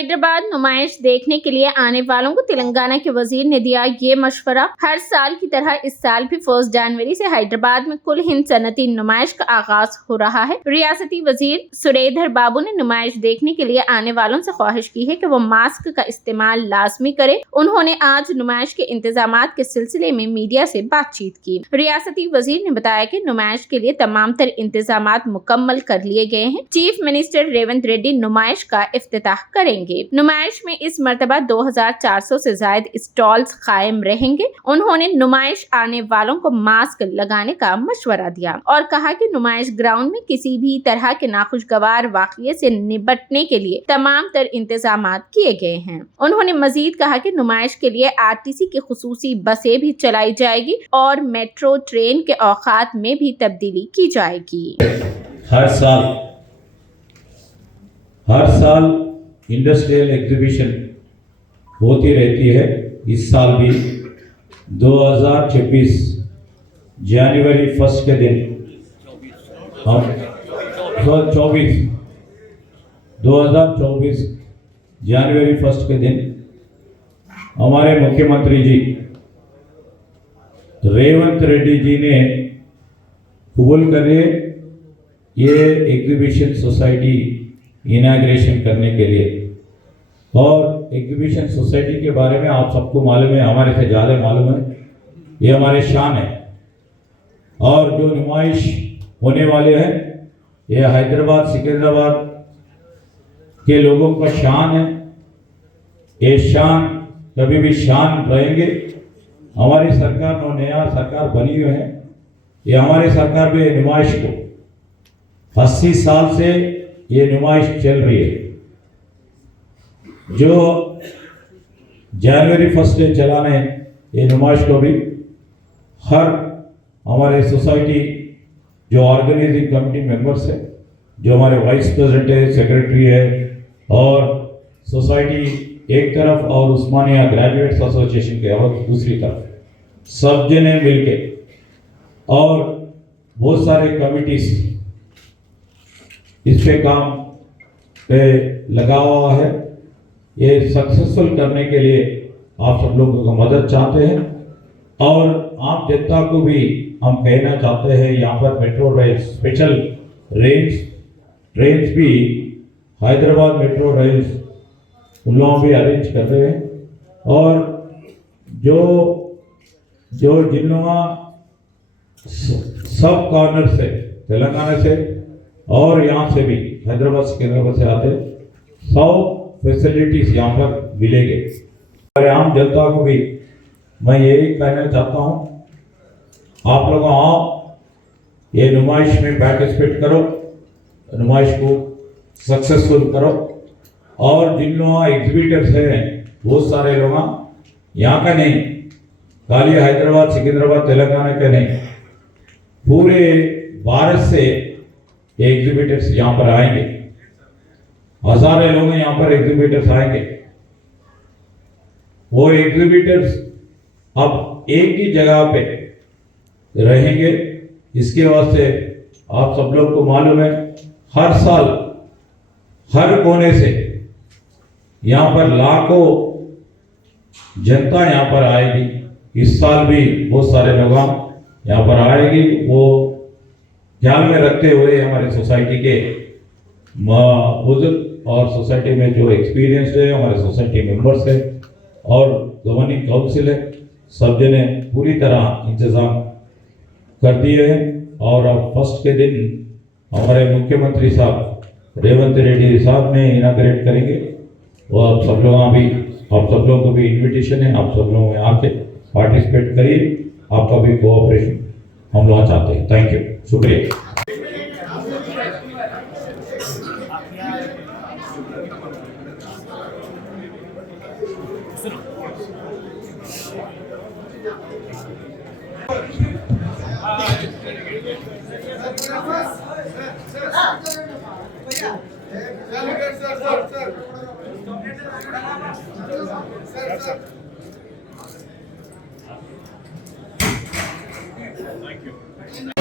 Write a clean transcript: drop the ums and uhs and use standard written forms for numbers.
हैदराबाद नुमाइश देखने के लिए आने वालों को तेलंगाना के वजीर ने दिया ये मशवरा। हर साल की तरह इस साल भी 1 जनवरी से हैदराबाद में कुल हिंद सनती नुमाइश का आगाज हो रहा है। रियासती वजीर सुरेंद्र बाबू ने नुमाइश देखने के लिए आने वालों से ख्वाहिश की है कि वो मास्क का इस्तेमाल लाजमी करे। उन्होंने आज नुमाइश के इंतजामात के सिलसिले में मीडिया से बातचीत की। रियासती वजीर ने बताया कि नुमाइश के लिए तमाम तर इंतजामात मुकम्मल कर लिए गए हैं। चीफ मिनिस्टर रेवंत रेड्डी नुमाइश का इफ्तिताह करेंगे। नुमाइश में इस मर्तबा 2400 से ज्यादा स्टॉल्स कायम रहेंगे। उन्होंने नुमाइश आने वालों को मास्क लगाने का मशवरा दिया और कहा कि नुमाइश ग्राउंड में किसी भी तरह के नाखुशगवार वाकये से निपटने के लिए तमाम तर इंतजामात किए गए हैं। उन्होंने मजीद कहा कि नुमाइश के लिए आरटीसी की खुसूसी बसें भी चलाई जाएगी और मेट्रो ट्रेन के औकात में भी तब्दीली की जाएगी। हर साल इंडस्ट्रियल एग्जीबिशन होती रहती है। इस साल भी 2026 जनवरी 1 के दिन हम 2024 जनवरी 1 के दिन हमारे मुख्यमंत्री जी रेवंत रेड्डी जी ने कबूल करे ये एग्जीबिशन सोसाइटी इनाग्रेशन करने के लिए। और एग्जीबिशन सोसाइटी के बारे में आप सबको मालूम है, हमारे से ज़्यादा मालूम है। ये हमारे शान है और जो नुमाइश होने वाले हैं ये हैदराबाद सिकंदराबाद के लोगों का शान है। ये शान कभी भी शान रहेंगे। हमारी सरकार नया सरकार बनी हुई है। ये हमारे सरकार में नुमाइश को 80 साल से ये नुमाइश चल रही है। जो जनवरी 1 से चलाने ये नुमाइश को भी हर हमारे सोसाइटी जो ऑर्गेनाइजिंग कमेटी मेंबर्स है, जो हमारे वाइस प्रेसिडेंट है, सेक्रेटरी है और सोसाइटी एक तरफ और उस्मानिया ग्रेजुएट्स एसोसिएशन के और दूसरी तरफ सब जने मिलके और बहुत सारे कमिटीज इस पे काम पे लगा हुआ है। ये सक्सेसफुल करने के लिए आप सब लोगों का मदद चाहते हैं और आम जनता को भी हम कहना चाहते हैं यहाँ पर मेट्रो रेल स्पेशल ट्रेन्स भी हैदराबाद मेट्रो रेल उन लोग भी अरेंज कर रहे हैं। और जो जिन लोगों सब कॉर्नर से तेलंगाना से और यहाँ से भी हैदराबाद सिकंदराबाद से आते 100 फैसिलिटीज यहाँ पर मिलेंगे। और आम जनता को भी मैं यही कहना चाहता हूँ, आप लोग आओ, ये नुमाइश में पार्टिसिपेट करो, नुमाइश को सक्सेसफुल करो। और जिन लोग एग्जीबिटर्स हैं बहुत सारे लोग यहाँ का नहीं, खाली हैदराबाद सिकंदराबाद तेलंगाना के नहीं, पूरे भारत से एग्जीबिटर्स यहाँ पर आएंगे। हजारों लोग यहाँ पर एग्जीबिटर्स आएंगे। वो एग्जीबिटर्स अब एक ही जगह पे रहेंगे। इसके वास्ते आप सब लोग को मालूम है, हर साल हर कोने से यहाँ पर लाखों जनता यहाँ पर आएगी। इस साल भी बहुत सारे लोग यहाँ पर आएगी। वो ध्यान में रखते हुए हमारे सोसाइटी के बुजुर्ग और सोसाइटी में जो एक्सपीरियंस है, हमारे सोसाइटी मेंबर्स है और गवर्निंग काउंसिल है, सब जने पूरी तरह इंतजाम कर दिए हैं। और अब 1 के दिन हमारे मुख्यमंत्री साहब रेवंत रेड्डी साहब ने इनाग्रेट करेंगे। वो आप सब लोगों को भी इन्विटेशन है, आप सब लोग आके पार्टिसिपेट करिए। आपका भी कोऑपरेशन हम लोग चाहते हैं। थैंक यू, शुक्रिया। Thank you.